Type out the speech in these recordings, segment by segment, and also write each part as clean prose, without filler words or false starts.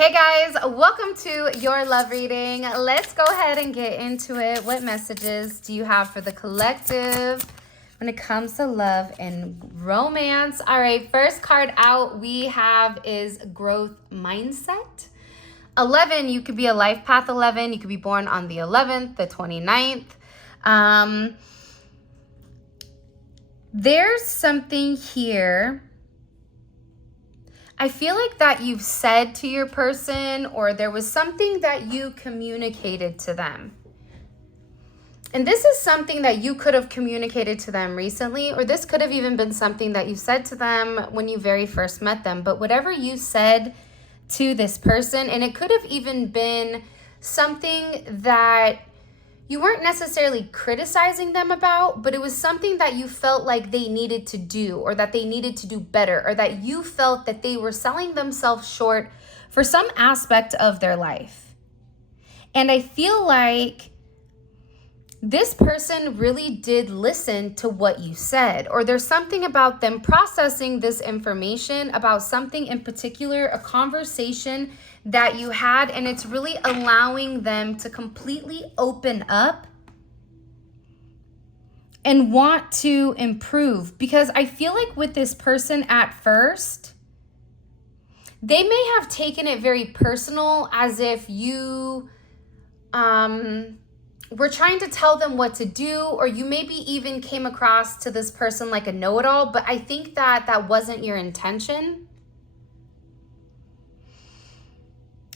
Hey guys, welcome to your love reading. Let's go ahead and get into it. What messages do you have for the collective when it comes to love and romance? All right, first card out we have is growth mindset. 11, you could be a life path 11. You could be born on the 11th, the 29th. There's something here. I feel like that you've said to your person, or there was something that you communicated to them. And this is something that you could have communicated to them recently, or this could have even been something that you said to them when you very first met them. But whatever you said to this person, and it could have even been something that you weren't necessarily criticizing them about, but it was something that you felt like they needed to do, or that they needed to do better, or that you felt that they were selling themselves short for some aspect of their life. And I feel like this person really did listen to what you said, or there's something about them processing this information about something in particular, a conversation that you had, and it's really allowing them to completely open up and want to improve. Because I feel like with this person at first, they may have taken it very personal, as if you were trying to tell them what to do, or you maybe even came across to this person like a know-it-all, but I think that that wasn't your intention.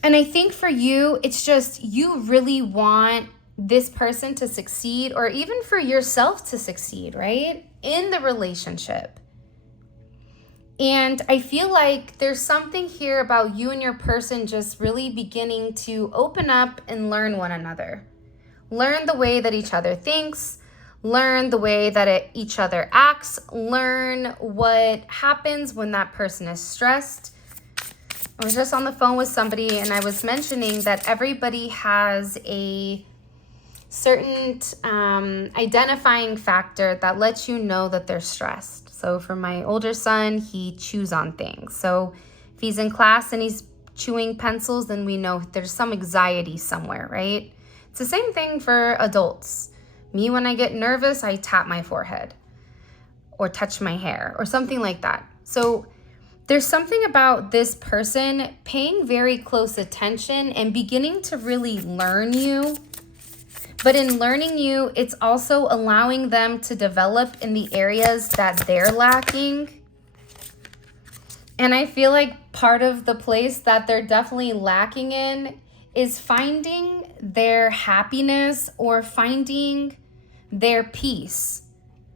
And I think for you, it's just you really want this person to succeed, or even for yourself to succeed, right? In the relationship. And I feel like there's something here about you and your person just really beginning to open up and learn one another. Learn the way that each other thinks, learn the way that each other acts, learn what happens when that person is stressed. I was just on the phone with somebody and I was mentioning that everybody has a certain identifying factor that lets you know that they're stressed. So for my older son, he chews on things. So if he's in class and he's chewing pencils, then we know there's some anxiety somewhere, right? It's the same thing for adults. Me, when I get nervous, I tap my forehead or touch my hair or something like that. So there's something about this person paying very close attention and beginning to really learn you. But in learning you, it's also allowing them to develop in the areas that they're lacking. And I feel like part of the place that they're definitely lacking in is finding their happiness or finding their peace.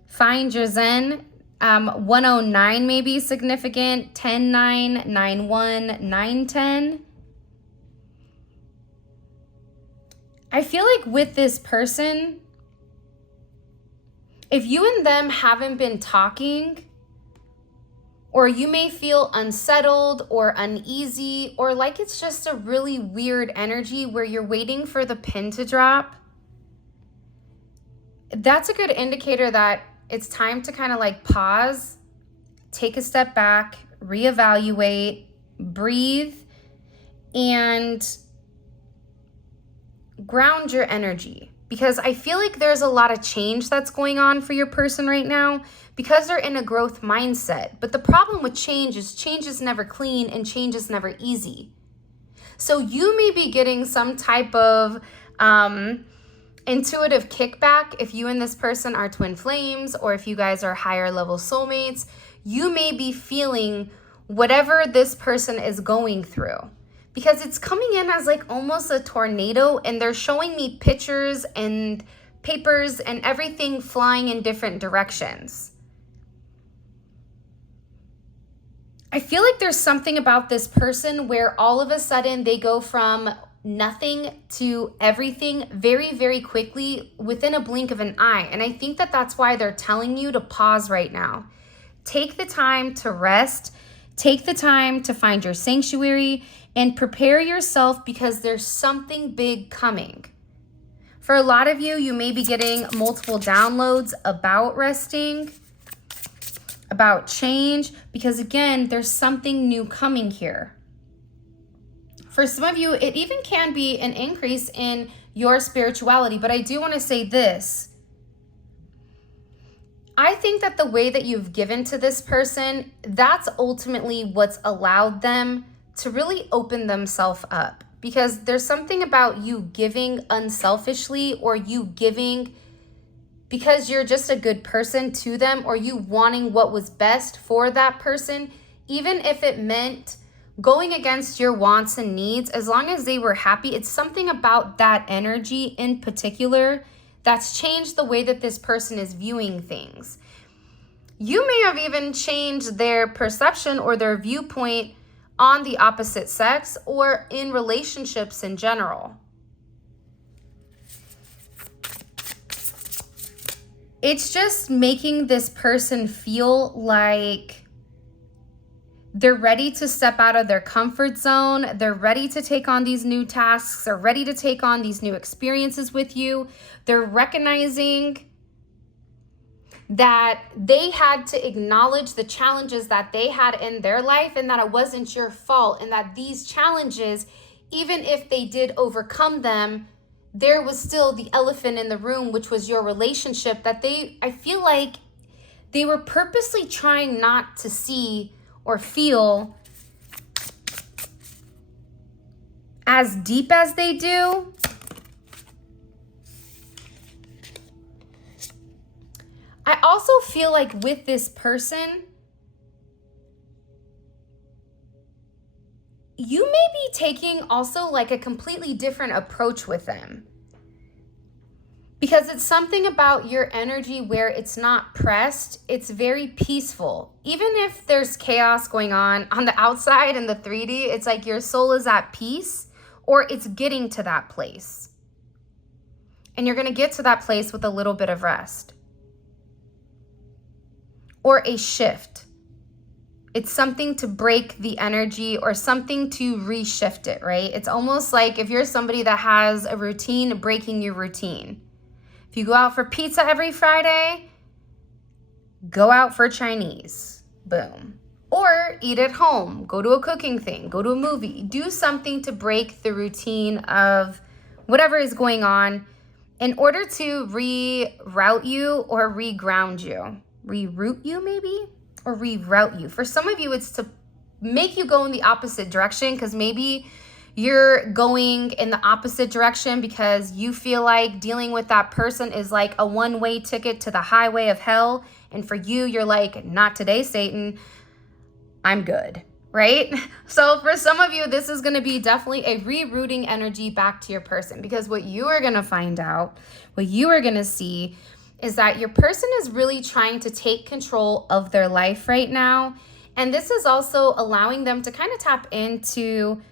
Find your zen. 109 may be significant, 10-9, 9-1, 9-10. I feel like with this person, if you and them haven't been talking, or you may feel unsettled or uneasy, or like it's just a really weird energy where you're waiting for the pin to drop, that's a good indicator that it's time to kind of like pause, take a step back, reevaluate, breathe, and ground your energy. Because I feel like there's a lot of change that's going on for your person right now because they're in a growth mindset. But the problem with change is never clean and change is never easy. So you may be getting some type of intuitive kickback if you and this person are twin flames, or if you guys are higher level soulmates. You may be feeling whatever this person is going through, because it's coming in as like almost a tornado, and they're showing me pictures and papers and everything flying in different directions. I feel like there's something about this person where all of a sudden they go from nothing to everything very, very quickly within a blink of an eye. And I think that that's why they're telling you to pause right now. Take the time to rest. Take the time to find your sanctuary and prepare yourself, because there's something big coming. For a lot of you, you may be getting multiple downloads about resting, about change, because again, there's something new coming here. For some of you, it even can be an increase in your spirituality. But I do want to say this. I think that the way that you've given to this person, that's ultimately what's allowed them to really open themselves up. Because there's something about you giving unselfishly, or you giving because you're just a good person to them, or you wanting what was best for that person, even if it meant going against your wants and needs, as long as they were happy. It's something about that energy in particular that's changed the way that this person is viewing things. You may have even changed their perception or their viewpoint on the opposite sex, or in relationships in general. It's just making this person feel like they're ready to step out of their comfort zone. They're ready to take on these new tasks. They're ready to take on these new experiences with you. They're recognizing that they had to acknowledge the challenges that they had in their life, and that it wasn't your fault, and that these challenges, even if they did overcome them, there was still the elephant in the room, which was your relationship, that I feel like they were purposely trying not to see or feel as deep as they do. I also feel like with this person, you may be taking also like a completely different approach with them. Because it's something about your energy where it's not pressed, it's very peaceful. Even if there's chaos going on the outside in the 3D, it's like your soul is at peace, or it's getting to that place. And you're going to get to that place with a little bit of rest. Or a shift. It's something to break the energy, or something to reshift it, right? It's almost like if you're somebody that has a routine, breaking your routine. If you go out for pizza every Friday, go out for Chinese. Boom. Or eat at home. Go to a cooking thing. Go to a movie. Do something to break the routine of whatever is going on in order to reroute you or reground you. Reroute you maybe? Or reroute you. For some of you, it's to make you go in the opposite direction, because maybe you're going in the opposite direction because you feel like dealing with that person is like a one-way ticket to the highway of hell. And for you, you're like, not today, Satan. I'm good, right? So for some of you, this is going to be definitely a rerouting energy back to your person, because what you are going to find out, what you are going to see is that your person is really trying to take control of their life right now. And this is also allowing them to kind of tap into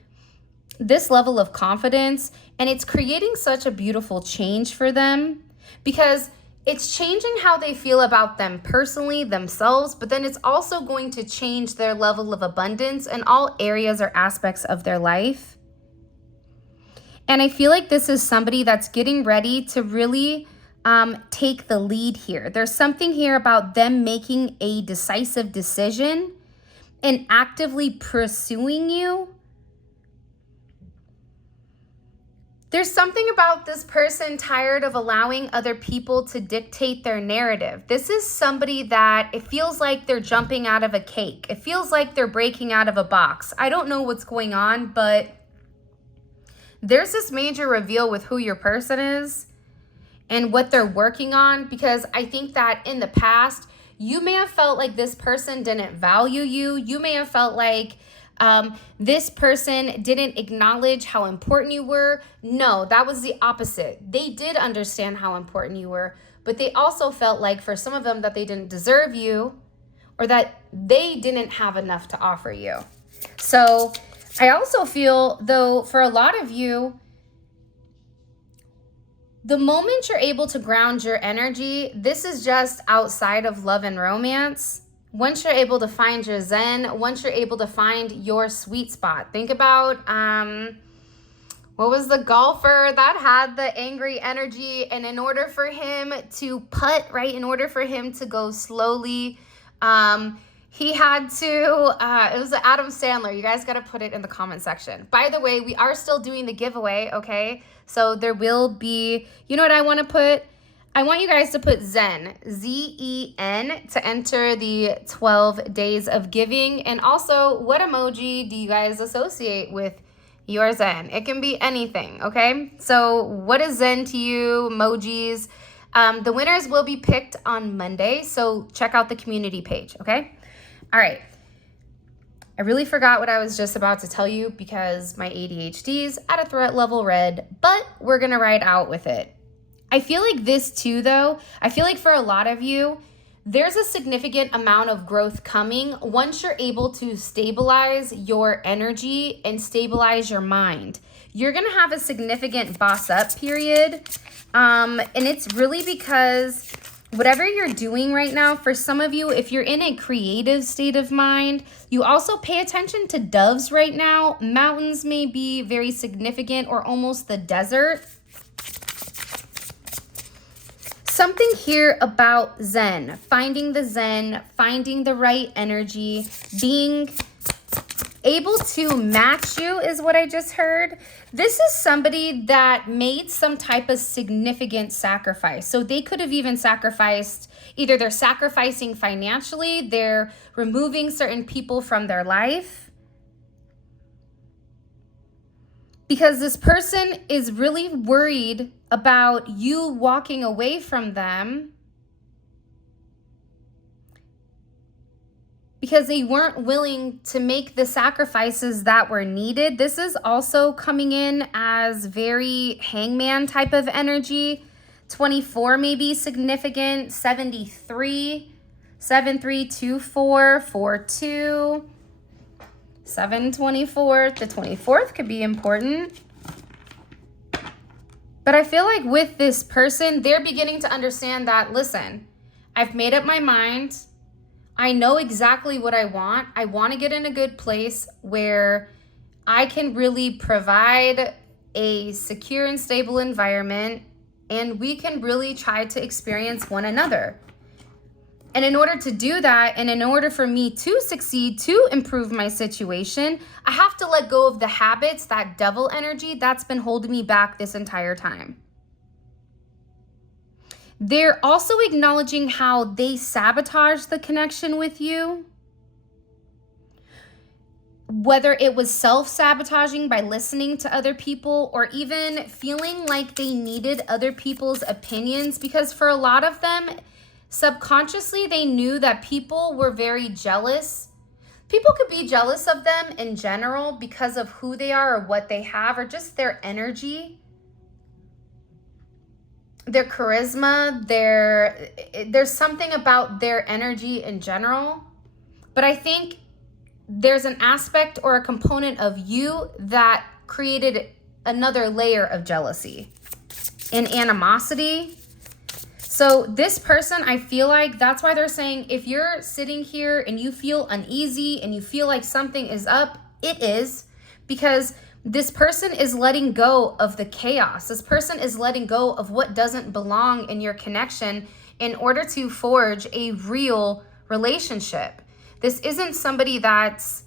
this level of confidence, and it's creating such a beautiful change for them, because it's changing how they feel about them personally, themselves, but then it's also going to change their level of abundance in all areas or aspects of their life. And I feel like this is somebody that's getting ready to really take the lead here. There's something here about them making a decisive decision and actively pursuing you. There's something about this person tired of allowing other people to dictate their narrative. This is somebody that it feels like they're jumping out of a cake. It feels like they're breaking out of a box. I don't know what's going on, but there's this major reveal with who your person is and what they're working on, because I think that in the past, you may have felt like this person didn't value you. You may have felt like this person didn't acknowledge how important you were. No, that was the opposite. They did understand how important you were, but they also felt like for some of them that they didn't deserve you, or that they didn't have enough to offer you. So I also feel, though, for a lot of you, the moment you're able to ground your energy, this is just outside of love and romance. Once you're able to find your zen, once you're able to find your sweet spot. Think about, what was the golfer that had the angry energy? And in order for him to putt, right, in order for him to go slowly, He had to, it was Adam Sandler. You guys got to put it in the comment section. By the way, we are still doing the giveaway, okay? So there will be, you know what I want to put? I want you guys to put Zen, Z-E-N, to enter the 12 days of giving. And also, what emoji do you guys associate with your Zen? It can be anything, okay? So what is Zen to you? Emojis. The winners will be picked on Monday, so check out the community page, okay? All right. I really forgot what I was just about to tell you because my ADHD's at a threat level red, but we're going to ride out with it. I feel like this too, though. I feel like for a lot of you, there's a significant amount of growth coming once you're able to stabilize your energy and stabilize your mind. You're going to have a significant boss up period. And it's really because whatever you're doing right now, for some of you, if you're in a creative state of mind, you also pay attention to doves right now. Mountains may be very significant or almost the desert. Something here about Zen, finding the right energy, being able to match you is what I just heard. This is somebody that made some type of significant sacrifice. So they could have even sacrificed, either they're sacrificing financially, they're removing certain people from their life. Because this person is really worried about you walking away from them because they weren't willing to make the sacrifices that were needed. This is also coming in as very hangman type of energy. 24 may be significant. 73, 7324, 42, 724. The 24th could be important. But I feel like with this person, they're beginning to understand that, listen, I've made up my mind. I know exactly what I want. I want to get in a good place where I can really provide a secure and stable environment, and we can really try to experience one another. And in order to do that, and in order for me to succeed, to improve my situation, I have to let go of the habits, that devil energy that's been holding me back this entire time. They're also acknowledging how they sabotage the connection with you. Whether it was self-sabotaging by listening to other people or even feeling like they needed other people's opinions, because for a lot of them, subconsciously, they knew that people were very jealous. People could be jealous of them in general because of who they are or what they have or just their energy, their charisma, there's something about their energy in general. But I think there's an aspect or a component of you that created another layer of jealousy and animosity. So this person, I feel like that's why they're saying if you're sitting here and you feel uneasy and you feel like something is up, it is, because this person is letting go of the chaos. This person is letting go of what doesn't belong in your connection in order to forge a real relationship. This isn't somebody that's,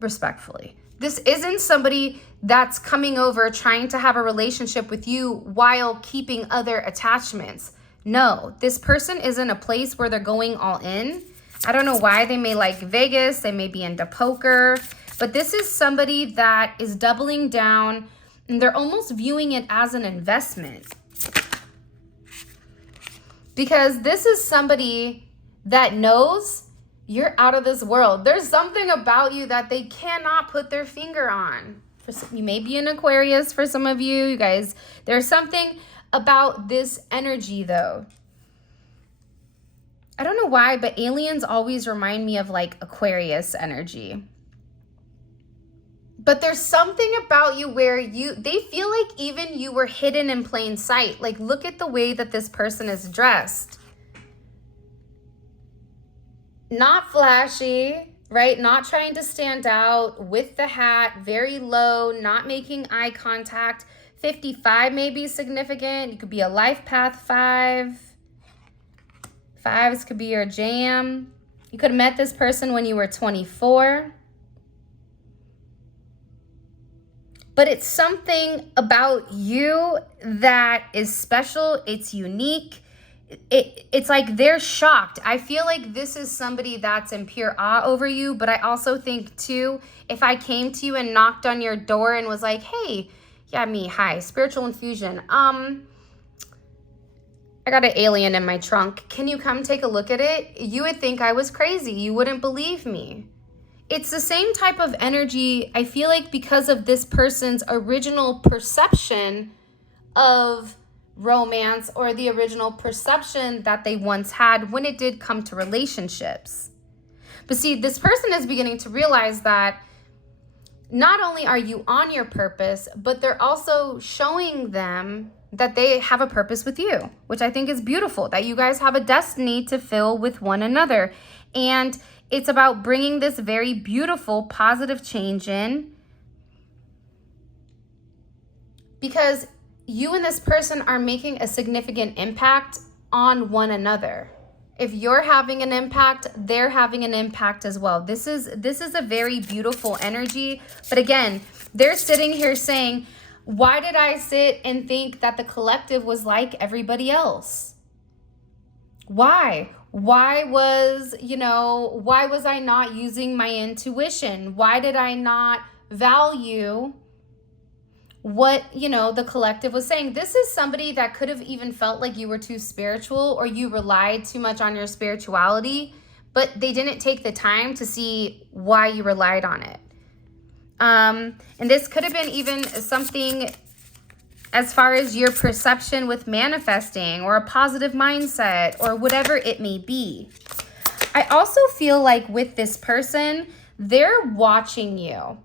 respectfully, this isn't somebody that's coming over trying to have a relationship with you while keeping other attachments. No, this person is in a place where they're going all in. I don't know why. They may like Vegas. They may be into poker. But this is somebody that is doubling down, and they're almost viewing it as an investment. Because this is somebody that knows you're out of this world. There's something about you that they cannot put their finger on. You may be an Aquarius for some of you. You guys, there's something about this energy, though. I don't know why, but aliens always remind me of like Aquarius energy. But there's something about you where they feel like even you were hidden in plain sight. Like, look at the way that this person is dressed. Not flashy, right? Not trying to stand out with the hat, very low, not making eye contact. 55 may be significant. You could be a life path 5. 5s could be your jam. You could have met this person when you were 24. But it's something about you that is special. It's unique. It's like they're shocked. I feel like this is somebody that's in pure awe over you. But I also think, too, if I came to you and knocked on your door and was like, hey, yeah, me, hi, spiritual infusion. I got an alien in my trunk. Can you come take a look at it? You would think I was crazy. You wouldn't believe me. It's the same type of energy, I feel like, because of this person's original perception of romance, or the original perception that they once had when it did come to relationships. But see, this person is beginning to realize that not only are you on your purpose, but they're also showing them that they have a purpose with you, which I think is beautiful, that you guys have a destiny to fill with one another. And it's about bringing this very beautiful, positive change in, because you and this person are making a significant impact on one another. If you're having an impact, they're having an impact as well. This is a very beautiful energy. But again, they're sitting here saying, why did I sit and think that the collective was like everybody else? Why? Why was I not using my intuition? Why did I not value what, the collective was saying? This is somebody that could have even felt like you were too spiritual, or you relied too much on your spirituality, but they didn't take the time to see why you relied on it. And this could have been even something as far as your perception with manifesting, or a positive mindset, or whatever it may be. I also feel like with this person, they're watching you.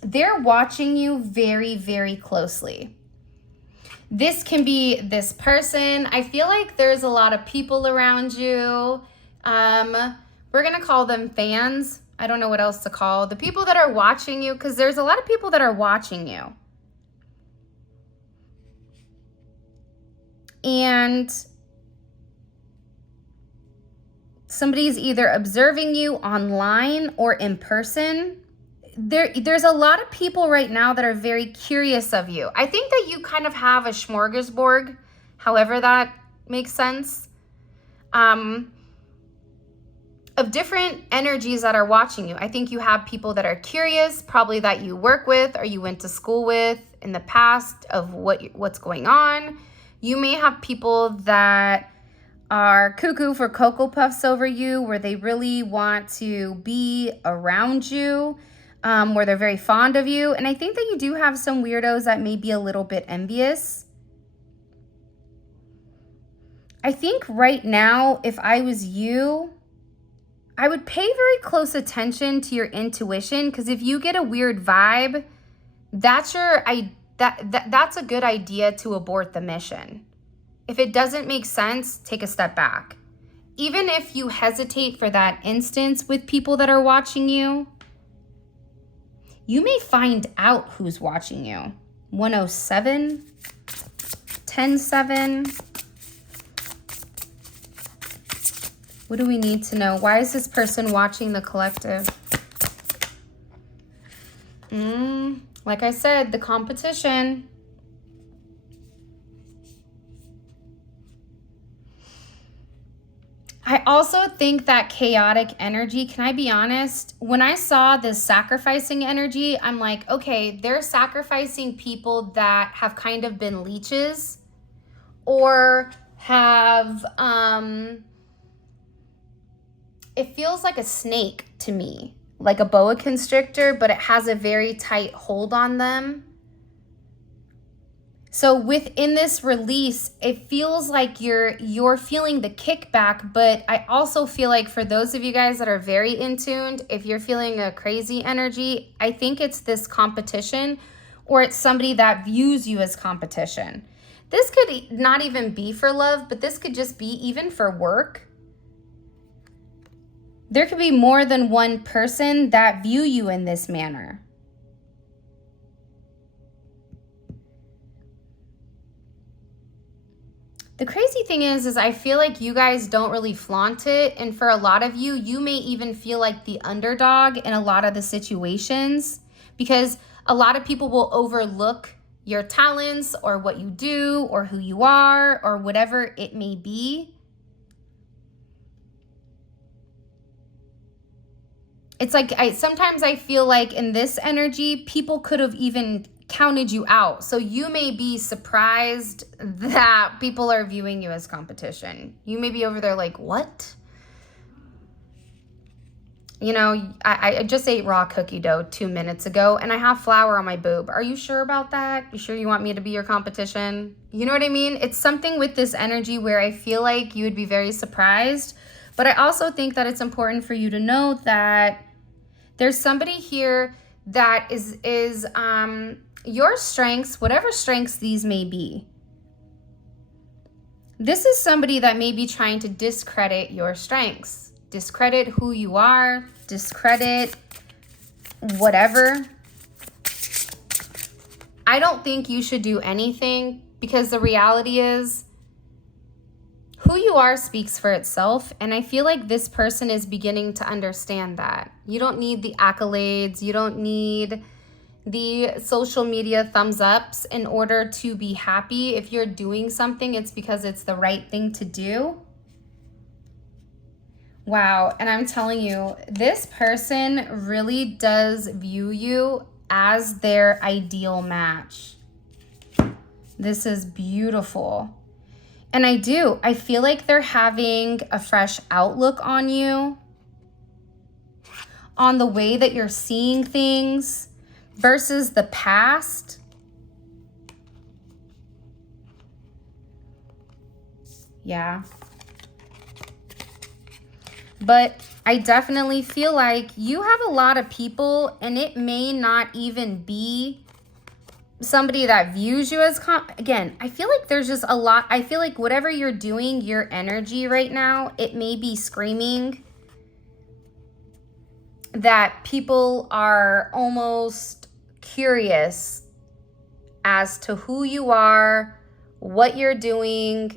They're watching you very, very closely. This can be this person. I feel like there's a lot of people around you. We're going to call them fans. I don't know what else to call the people that are watching you, because there's a lot of people that are watching you. And somebody's either observing you online or in person. There's a lot of people right now that are very curious of you. I think that you kind of have a smorgasbord, however that makes sense, of different energies that are watching you. I think you have people that are curious, probably that you work with or you went to school with in the past, of what's going on. You may have people that are cuckoo for Cocoa Puffs over you, where they really want to be around you, where they're very fond of you. And I think that you do have some weirdos that may be a little bit envious. I think right now, if I was you, I would pay very close attention to your intuition, because if you get a weird vibe, that's a good idea to abort the mission. If it doesn't make sense, take a step back. Even if you hesitate for that instance with people that are watching you, you may find out who's watching you. 107, 107. What do we need to know? Why is this person watching the collective? Like I said, the competition. I also think that chaotic energy, can I be honest? When I saw this sacrificing energy, I'm like, okay, they're sacrificing people that have kind of been leeches, or have, it feels like a snake to me, like a boa constrictor, but it has a very tight hold on them. So within this release, it feels like you're feeling the kickback, but I also feel like for those of you guys that are very in tuned, if you're feeling a crazy energy, I think it's this competition, or it's somebody that views you as competition. This could not even be for love, but this could just be even for work. There could be more than one person that view you in this manner. The crazy thing is I feel like you guys don't really flaunt it. And for a lot of you, you may even feel like the underdog in a lot of the situations, because a lot of people will overlook your talents or what you do or who you are or whatever it may be. It's like sometimes I feel like in this energy, people could have even counted you out. So you may be surprised that people are viewing you as competition. You may be over there like, what? You know, I just ate raw cookie dough 2 minutes ago and I have flour on my boob. Are you sure about that? You sure you want me to be your competition? You know what I mean? It's something with this energy where I feel like you would be very surprised. But I also think that it's important for you to know that there's somebody here that is your strengths, whatever strengths these may be. This is somebody that may be trying to discredit your strengths, discredit who you are, discredit whatever. I don't think you should do anything, because the reality is who you are speaks for itself. And I feel like this person is beginning to understand that. You don't need the accolades. You don't need the social media thumbs ups in order to be happy. If you're doing something, it's because it's the right thing to do. Wow. And I'm telling you, this person really does view you as their ideal match. This is beautiful. And I feel like they're having a fresh outlook on you, on the way that you're seeing things versus the past. Yeah. But I definitely feel like you have a lot of people, and it may not even be somebody that views you as again, I feel like there's just a lot. I feel like whatever you're doing, your energy right now, it may be screaming that people are almost curious as to who you are, what you're doing,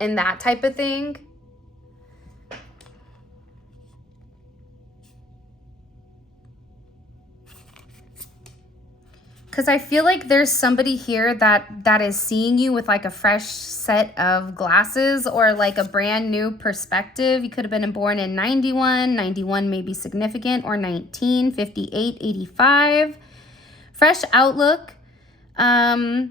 and that type of thing. Because I feel like there's somebody here that is seeing you with like a fresh set of glasses, or like a brand new perspective. You could have been born in 91. 91 may be significant, or 19, 58, 85. Fresh outlook. I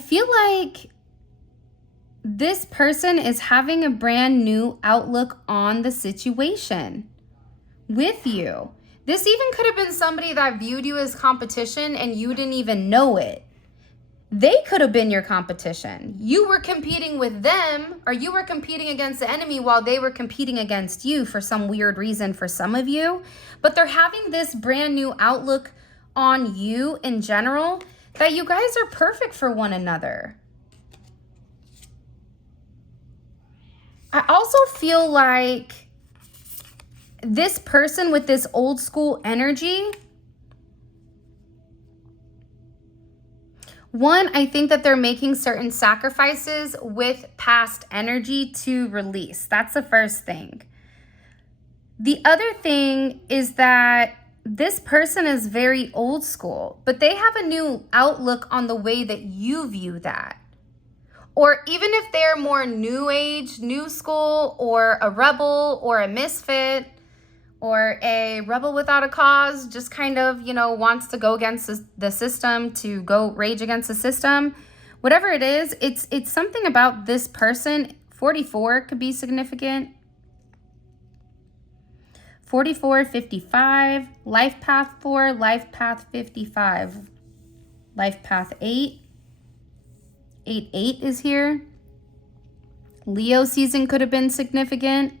feel like this person is having a brand new outlook on the situation with you. This even could have been somebody that viewed you as competition and you didn't even know it. They could have been your competition. You were competing with them, or you were competing against the enemy while they were competing against you for some weird reason for some of you. But they're having this brand new outlook on you in general, that you guys are perfect for one another. I also feel like this person with this old school energy, one, I think that they're making certain sacrifices with past energy to release. That's the first thing. The other thing is that this person is very old school, but they have a new outlook on the way that you view that. Or even if they're more new age, new school, or a rebel, or a misfit, or a rebel without a cause, just kind of, you know, wants to go against the system, to go rage against the system. Whatever it is, it's something about this person. 44 could be significant. 44, 55, life path 4, life path 55, life path 8. 8 is here. Leo season could have been significant.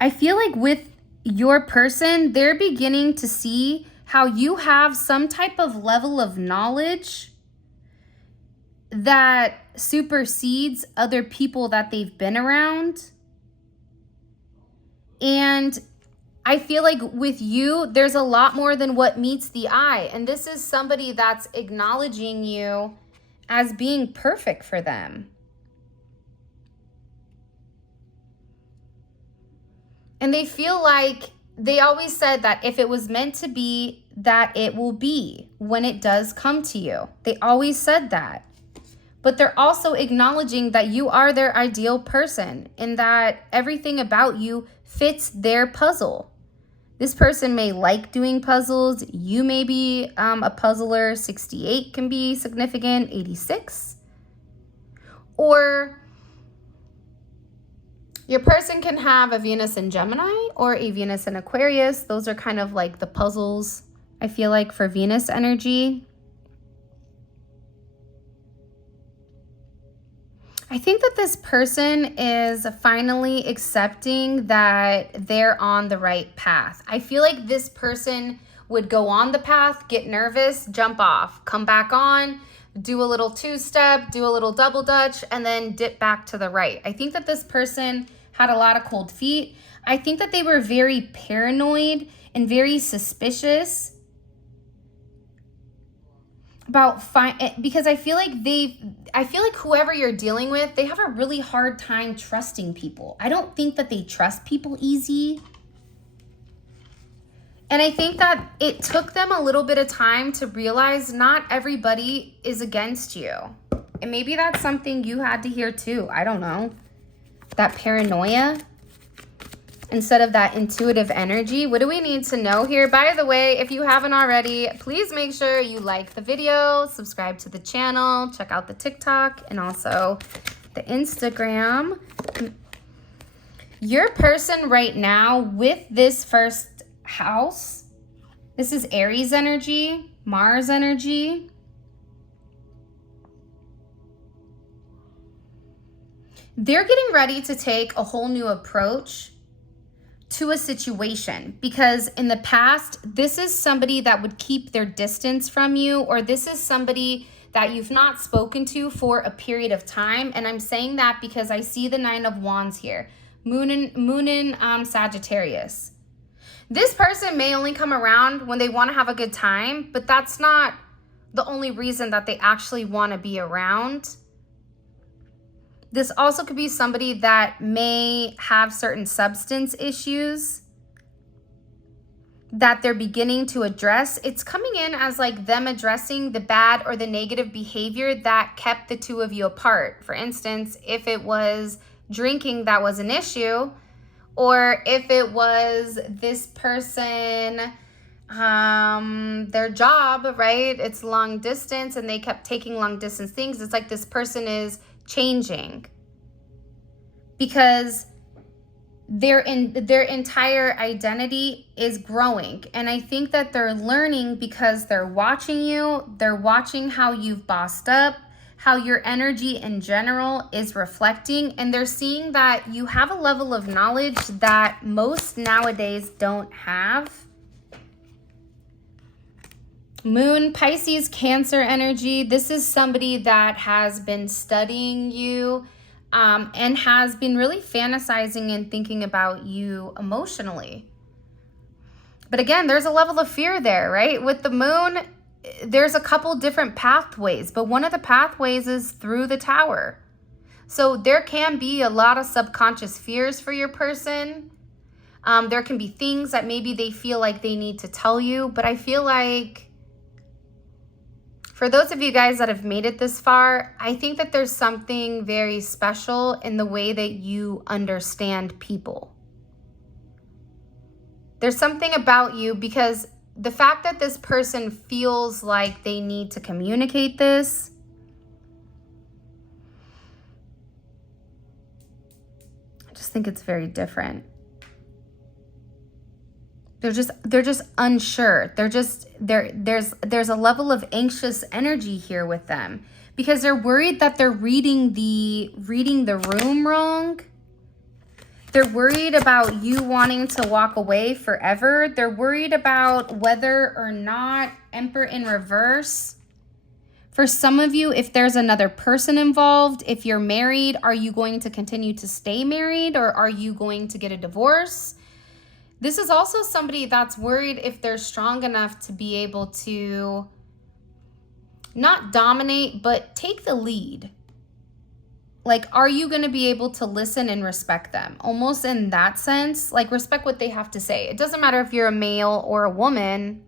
I feel like with your person, they're beginning to see how you have some type of level of knowledge that supersedes other people that they've been around. And I feel like with you, there's a lot more than what meets the eye. And this is somebody that's acknowledging you as being perfect for them. And they feel like they always said that if it was meant to be, that it will be when it does come to you. They always said that. But they're also acknowledging that you are their ideal person and that everything about you fits their puzzle. This person may like doing puzzles. You may be a puzzler. 68 can be significant, 86. Or your person can have a Venus in Gemini or a Venus in Aquarius. Those are kind of like the puzzles, I feel like, for Venus energy. I think that this person is finally accepting that they're on the right path. I feel like this person would go on the path, get nervous, jump off, come back on, do a little two-step, do a little double dutch, and then dip back to the right. I think that this person had a lot of cold feet. I think that they were very paranoid and very suspicious about because I feel like whoever you're dealing with, they have a really hard time trusting people. I don't think that they trust people easy. And I think that it took them a little bit of time to realize not everybody is against you. And maybe that's something you had to hear too. I don't know. That paranoia instead of that intuitive energy. What do we need to know here? By the way, if you haven't already, please make sure you like the video, subscribe to the channel, check out the TikTok and also the Instagram. Your person right now with this first house, this is Aries energy, Mars energy. They're getting ready to take a whole new approach to a situation, because in the past, this is somebody that would keep their distance from you, or this is somebody that you've not spoken to for a period of time. And I'm saying that because I see the 9 of Wands here, Moon in Sagittarius. This person may only come around when they want to have a good time, but that's not the only reason that they actually want to be around. This also could be somebody that may have certain substance issues that they're beginning to address. It's coming in as like them addressing the bad or the negative behavior that kept the two of you apart. For instance, if it was drinking that was an issue, or if it was this person, their job, right? It's long distance and they kept taking long distance things. It's like this person is changing because their entire identity is growing. And I think that they're learning because they're watching you, they're watching how you've bossed up, how your energy in general is reflecting, and they're seeing that you have a level of knowledge that most nowadays don't have. Moon, Pisces, Cancer energy. This is somebody that has been studying you and has been really fantasizing and thinking about you emotionally. But again, there's a level of fear there, right? With the moon, there's a couple different pathways, but one of the pathways is through the Tower. So there can be a lot of subconscious fears for your person. There can be things that maybe they feel like they need to tell you, but I feel like for those of you guys that have made it this far, I think that there's something very special in the way that you understand people. There's something about you, because the fact that this person feels like they need to communicate this, I just think it's very different. They're just unsure. There's a level of anxious energy here with them because they're worried that they're reading the room wrong. They're worried about you wanting to walk away forever. They're worried about whether or not Emperor in reverse. For some of you, if there's another person involved, if you're married, are you going to continue to stay married or are you going to get a divorce? This is also somebody that's worried if they're strong enough to be able to not dominate, but take the lead. Like, are you going to be able to listen and respect them? Almost in that sense, like respect what they have to say. It doesn't matter if you're a male or a woman,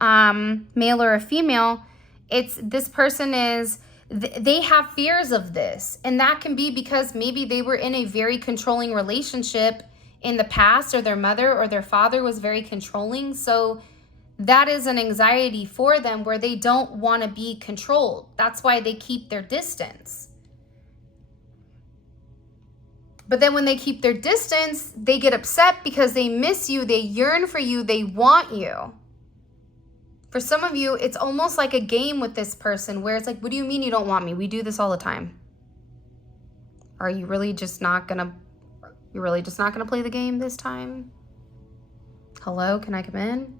male or a female. It's this person is, they have fears of this. And that can be because maybe they were in a very controlling relationship in the past, or their mother or their father was very controlling. So that is an anxiety for them where they don't want to be controlled. That's why they keep their distance. But then when they keep their distance, they get upset because they miss you, they yearn for you, they want you. For some of you, it's almost like a game with this person where it's like, what do you mean you don't want me? We do this all the time. Are you really just not gonna, play the game this time? Hello, can I come in?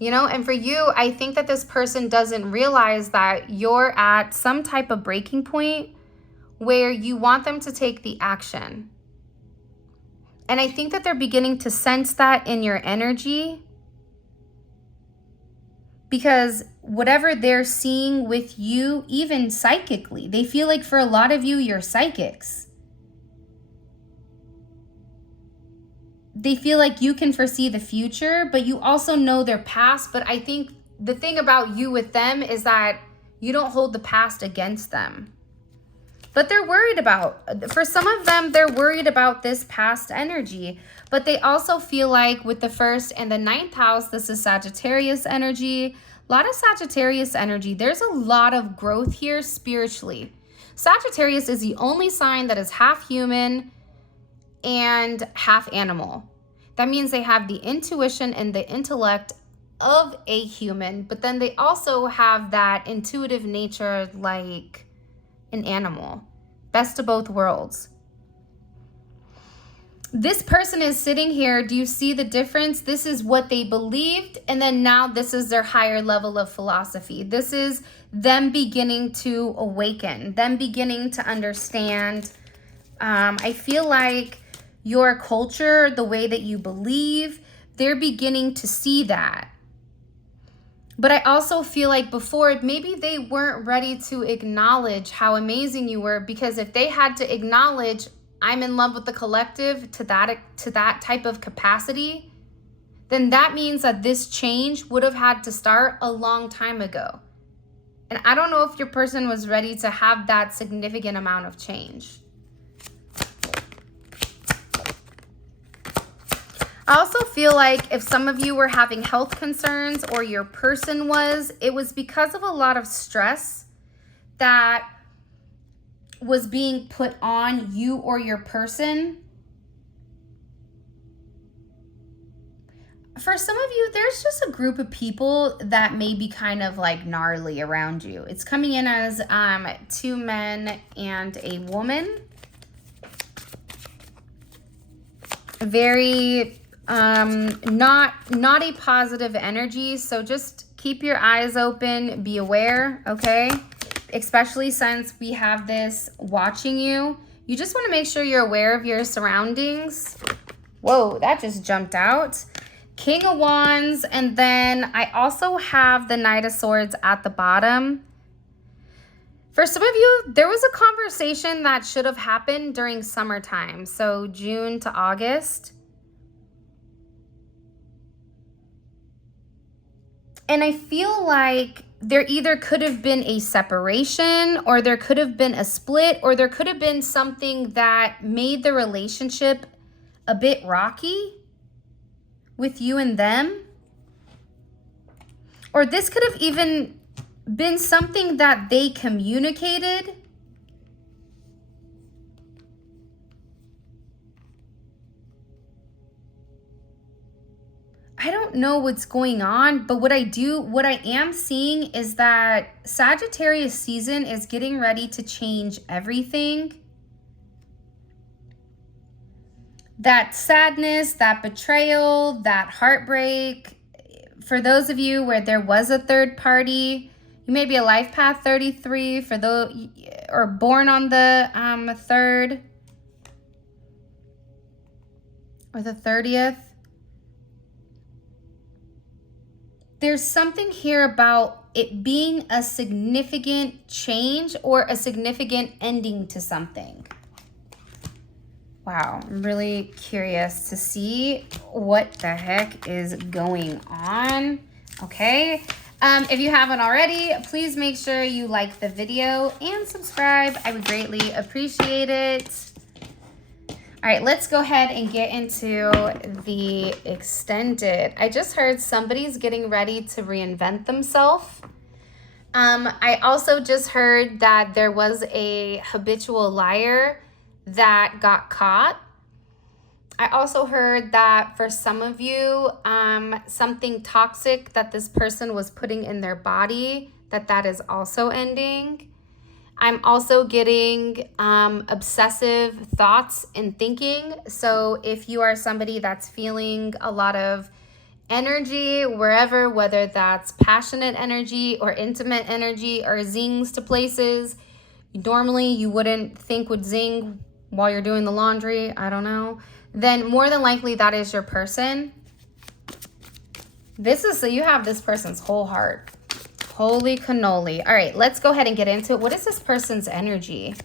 You know, and for you, I think that this person doesn't realize that you're at some type of breaking point where you want them to take the action. And I think that they're beginning to sense that in your energy, because whatever they're seeing with you, even psychically, they feel like for a lot of you, you're psychics. They feel like you can foresee the future, but you also know their past. But I think the thing about you with them is that you don't hold the past against them. But they're worried about, for some of them, they're worried about this past energy. But they also feel like with the 1st and the 9th house, this is Sagittarius energy. A lot of Sagittarius energy. There's a lot of growth here spiritually. Sagittarius is the only sign that is half human and half animal. That means they have the intuition and the intellect of a human, but then they also have that intuitive nature like an animal. Best of both worlds. This person is sitting here. Do you see the difference? This is what they believed, and then now this is their higher level of philosophy. This is them beginning to awaken, them beginning to understand. I feel like your culture, the way that you believe, they're beginning to see that. But I also feel like before, maybe they weren't ready to acknowledge how amazing you were, because if they had to acknowledge, I'm in love with the collective to that type of capacity, then that means that this change would have had to start a long time ago. And I don't know if your person was ready to have that significant amount of change. I also feel like if some of you were having health concerns, or your person was, it was because of a lot of stress that was being put on you or your person. For some of you, there's just a group of people that may be kind of like gnarly around you. It's coming in as 2 men and a woman. Very not a positive energy. So just keep your eyes open, be aware, okay? Especially since we have this watching you. You just want to make sure you're aware of your surroundings. Whoa, that just jumped out. King of Wands, and then I also have the Knight of Swords at the bottom. For some of you, there was a conversation that should have happened during summertime, so June to August. And I feel like there either could have been a separation, or there could have been a split, or there could have been something that made the relationship a bit rocky with you and them. Or this could have even been something that they communicated. I don't know what's going on, but what I am seeing is that Sagittarius season is getting ready to change everything. That sadness, that betrayal, that heartbreak. For those of you where there was a third party, you may be a life path 33 for those, or born on the 3rd. or the 30th. There's something here about it being a significant change or a significant ending to something. Wow, I'm really curious to see what the heck is going on. Okay, if you haven't already, please make sure you like the video and subscribe. I would greatly appreciate it. All right, let's go ahead and get into the extended. I just heard somebody's getting ready to reinvent themselves. I also just heard that there was a habitual liar that got caught. I also heard that for some of you, something toxic that this person was putting in their body, that is also ending. I'm also getting obsessive thoughts and thinking. So if you are somebody that's feeling a lot of energy wherever, whether that's passionate energy or intimate energy or zings to places normally you wouldn't think would zing while you're doing the laundry, I don't know, then more than likely that is your person. This is, so you have this person's whole heart. Holy cannoli. All right, let's go ahead and get into it. What is this person's energy?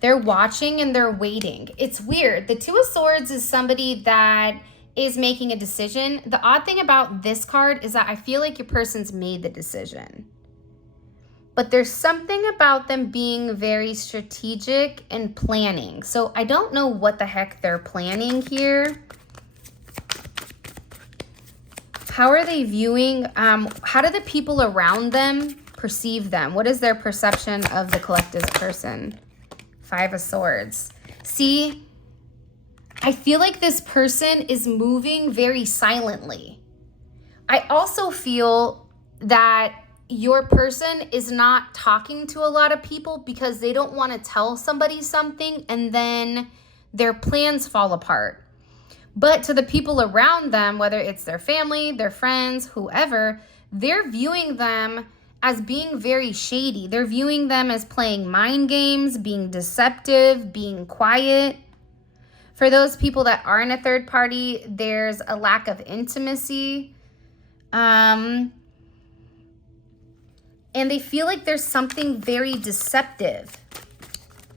They're watching and they're waiting. It's weird. The Two of Swords is somebody that is making a decision. The odd thing about this card is that I feel like your person's made the decision. But there's something about them being very strategic and planning. So I don't know what the heck they're planning here. How are they viewing, how do the people around them perceive them? What is their perception of the collective person? Five of Swords. See, I feel like this person is moving very silently. I also feel that your person is not talking to a lot of people because they don't want to tell somebody something and then their plans fall apart. But to the people around them, whether it's their family, their friends, whoever, they're viewing them as being very shady. They're viewing them as playing mind games, being deceptive, being quiet. For those people that are in a third party, there's a lack of intimacy. And they feel like there's something very deceptive.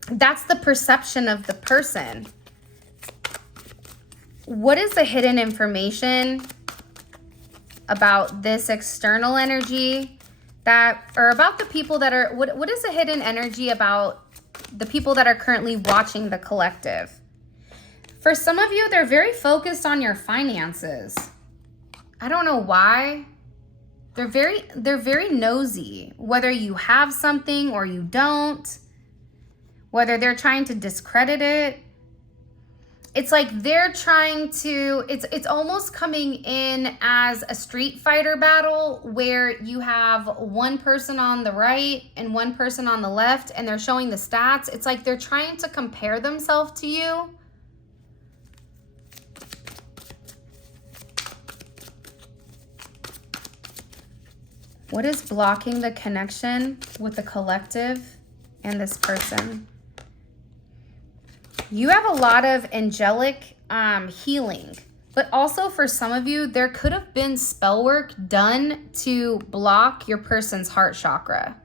That's the perception of the person. What is the hidden information about this external energy that, or about the people that are, what is the hidden energy about the people that are currently watching the collective? For some of you, they're very focused on your finances. I don't know why. They're very nosy, whether you have something or you don't, whether they're trying to discredit it. It's like they're trying to, it's almost coming in as a Street Fighter battle where you have one person on the right and one person on the left and they're showing the stats. It's like they're trying to compare themselves to you. What is blocking the connection with the collective and this person? You have a lot of angelic healing, but also for some of you, there could have been spell work done to block your person's heart chakra.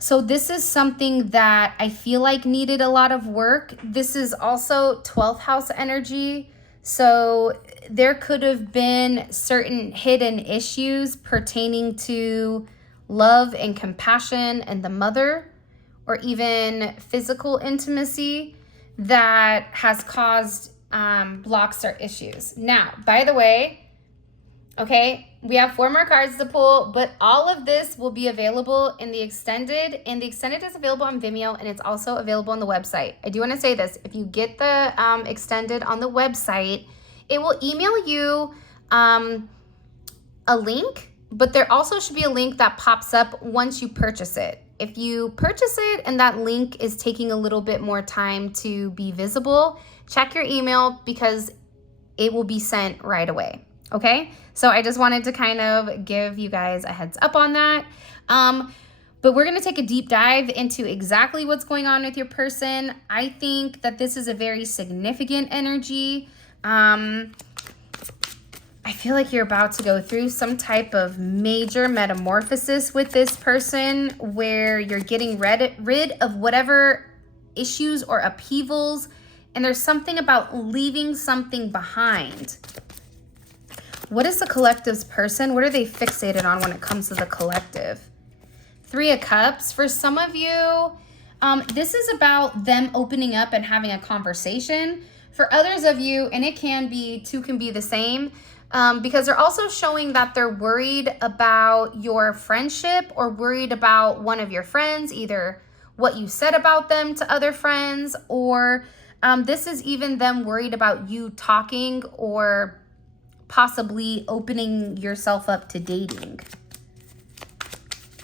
So this is something that I feel like needed a lot of work. This is also 12th house energy. So there could have been certain hidden issues pertaining to love and compassion and the mother, or even physical intimacy that has caused blocks or issues. Now, by the way, okay, we have 4 more cards to pull, but all of this will be available in the extended, and the extended is available on Vimeo, and it's also available on the website. I do want to say this: if you get the extended on the website, it will email you a link, but there also should be a link that pops up once you purchase it. If you purchase it and that link is taking a little bit more time to be visible, check your email because it will be sent right away. Okay, so I just wanted to kind of give you guys a heads up on that. But we're going to take a deep dive into exactly what's going on with your person. I think that this is a very significant energy. I feel like you're about to go through some type of major metamorphosis with this person where you're getting rid of whatever issues or upheavals, and there's something about leaving something behind. What is the collective's person? What are they fixated on when it comes to the collective? 3 of Cups. For some of you, this is about them opening up and having a conversation. For others of you, and it can be, 2 can be the same, because they're also showing that they're worried about your friendship or worried about one of your friends, either what you said about them to other friends, or this is even them worried about you talking or possibly opening yourself up to dating.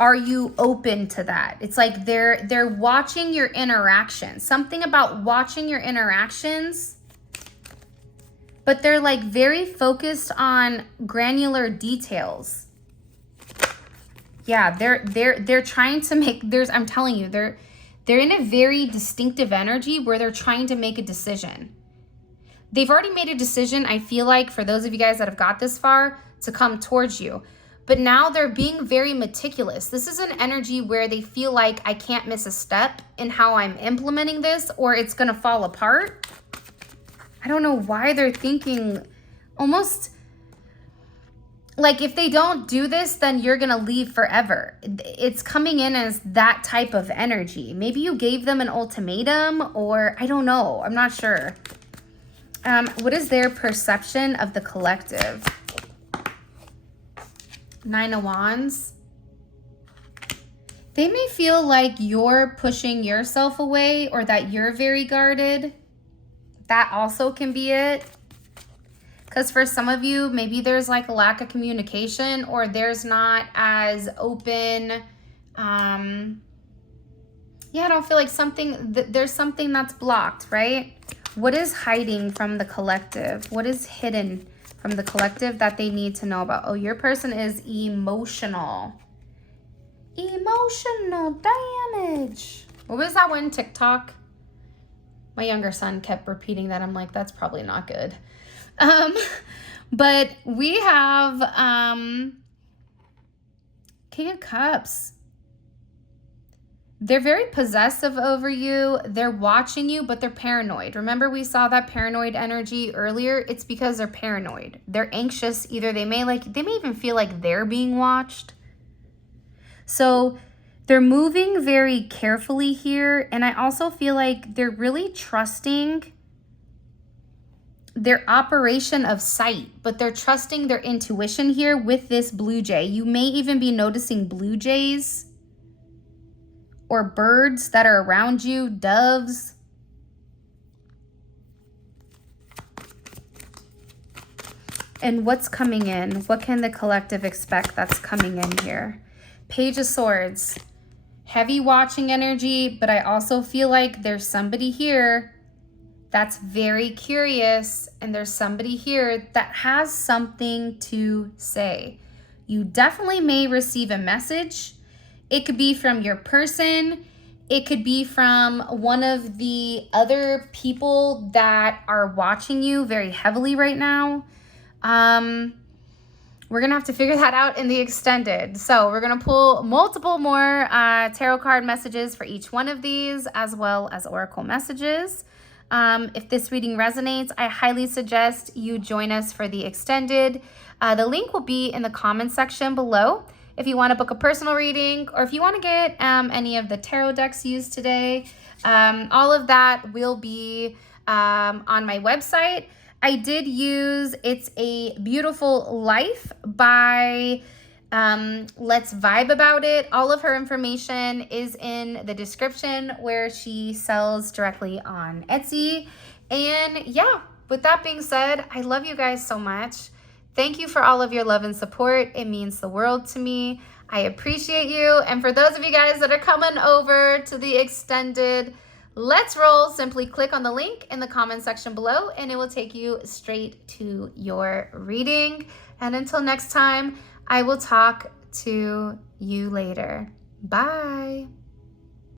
Are you open to that? It's like they're watching your interactions. Something about watching your interactions, but they're like very focused on granular details. Yeah, they're trying to make, I'm telling you, they're in a very distinctive energy where they're trying to make a decision. They've already made a decision, I feel like, for those of you guys that have got this far, to come towards you. But now they're being very meticulous. This is an energy where they feel like I can't miss a step in how I'm implementing this or it's gonna fall apart. I don't know why they're thinking almost like if they don't do this, then you're gonna leave forever. It's coming in as that type of energy. Maybe you gave them an ultimatum, or I don't know, I'm not sure. What is their perception of the collective? 9 of Wands. They may feel like you're pushing yourself away or that you're very guarded. That also can be it. Because for some of you, maybe there's like a lack of communication or there's not as open. Yeah, I don't feel like there's something that's blocked, right? What is hiding from the collective? What is hidden from the collective that they need to know about? Oh, your person is emotional. Emotional damage. What was that one TikTok? My younger son kept repeating that. I'm like, that's probably not good. But we have King of Cups. They're very possessive over you. They're watching you, but they're paranoid. Remember we saw that paranoid energy earlier? It's because they're paranoid. They're anxious. Either they may even feel like they're being watched. So they're moving very carefully here. And I also feel like they're really trusting their operation of sight, but they're trusting their intuition here with this blue jay. You may even be noticing blue jays or birds that are around you, doves. And what's coming in? What can the collective expect that's coming in here? Page of Swords. Heavy watching energy, but I also feel like there's somebody here that's very curious, and there's somebody here that has something to say. You definitely may receive a message. It could be from your person. It could be from one of the other people that are watching you very heavily right now. We're going to have to figure that out in the extended. So we're going to pull multiple more tarot card messages for each one of these, as well as oracle messages. If this reading resonates, I highly suggest you join us for the extended. The link will be in the comment section below. If you want to book a personal reading, or if you want to get any of the tarot decks used today, all of that will be on my website. I did use It's a Beautiful Life by Let's Vibe About It. All of her information is in the description where she sells directly on Etsy. And yeah, with that being said, I love you guys so much. Thank you for all of your love and support. It means the world to me. I appreciate you. And for those of you guys that are coming over to the extended Let's Roll, simply click on the link in the comment section below and it will take you straight to your reading. And until next time, I will talk to you later. Bye.